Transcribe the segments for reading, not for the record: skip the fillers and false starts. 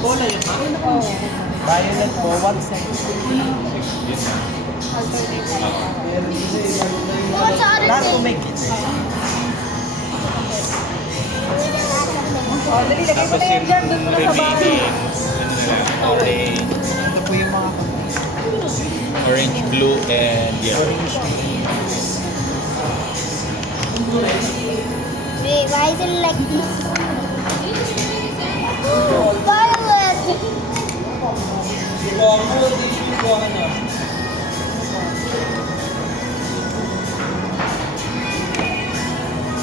Cola yun ha? Oo. Violet po, what size? Lahat po may kit. Oh, dali, lagay mo na yan dyan. Doon mo na sa bahay. Orange, Ito po yung mga orange, blue, and yellow. orange. Wait, why is it like this? Oh, violet!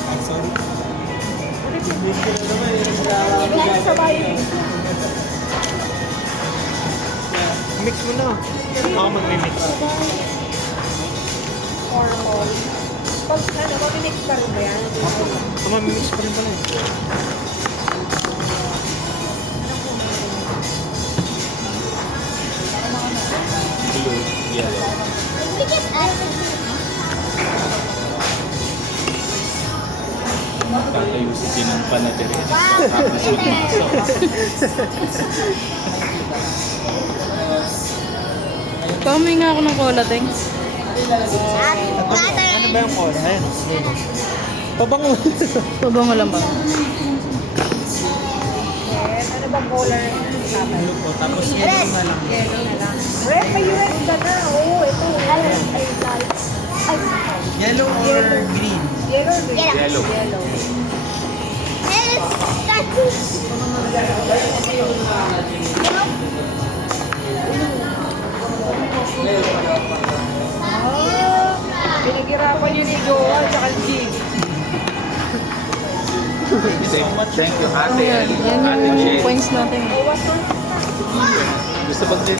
Ay, sorry. Lagay mo sa bahay. Mix mo na. Ako mag-remix. Formal. Pag ano, mag-mix pa rin ba yan? Mamimix pa rin pala eh. Blue, yellow. We just add Tatayo si Tinampan na din. Wow! Tapos mag-mixo. Pamoy nga ako ng cola, thanks. Ano ba yung cola? Ayan. Pabango. Pabango lang ba? Red. Ano bang color? Tatay. Blue po, tapos yellow na lang. Yellow na lang. Red, may red ka na. Oo, ito. Yellow or green? Yellow, red. Yellow. Yellow. Ah, pinaghirapan yun ni Joel tsaka ni Jig. Thank you, ate. Ayan, yan Ate yung Jane. points natin. Gusto ba